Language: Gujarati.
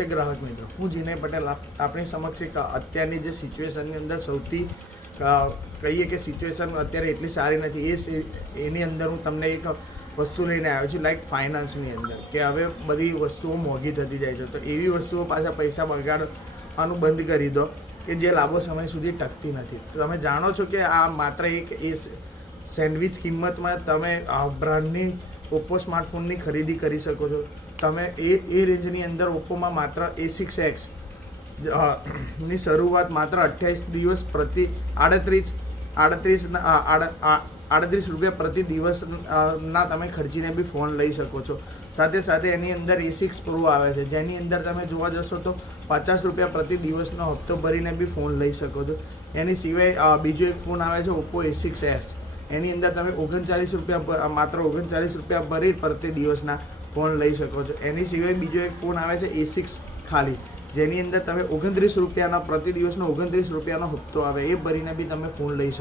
ગ્રાહક મિત્રો, હું જીનય પટેલ આપણી સમક્ષ એક અત્યારની જે સિચ્યુએશનની અંદર સૌથી કહીએ કે સિચ્યુએશન અત્યારે એટલી સારી નથી એની અંદર હું તમને એક વસ્તુ લઈને આવ્યો છું, લાઈક ફાઇનાન્સની અંદર કે હવે બધી વસ્તુઓ મોંઘી થતી જાય છે. તો એવી વસ્તુઓ પાછા પૈસા બગાડવાનું બંધ કરી દો કે જે લાંબો સમય સુધી ટકતી નથી. તો તમે જાણો છો કે આ માત્ર એક સેન્ડવિચ કિંમતમાં તમે બ્રાન્ડની ઓપ્પો સ્માર્ટફોનની ખરીદી કરી શકો છો. તમે એ રેન્જની અંદર ઓપ્પોમાં માત્ર A6X ની શરૂઆત માત્ર 28 દિવસ પ્રતિ 38 રૂપિયા પ્રતિ દિવસના તમે ખર્ચીને બી ફોન લઈ શકો છો. સાથે સાથે એની અંદર A6 Pro આવે છે, જેની અંદર તમે જોવા જશો તો 50 રૂપિયા પ્રતિ દિવસનો હપ્તો ભરીને બી ફોન લઈ શકો છો. એની સિવાય બીજો એક ફોન આવે છે ઓપ્પો A6s, એની અંદર તમે 39 રૂપિયા માત્ર 39 રૂપિયા ભરી પ્રતિ દિવસના ફોન લઈ શકો છો. એની સિવાય બીજો એક ફોન આવે છે A6 ખાલી, જેની અંદર તમે 29 રૂપિયાના પ્રતિ દિવસનો 29 રૂપિયાનો હપ્તો આવે, એ ભરીને બી તમે ફોન લઈ શકો.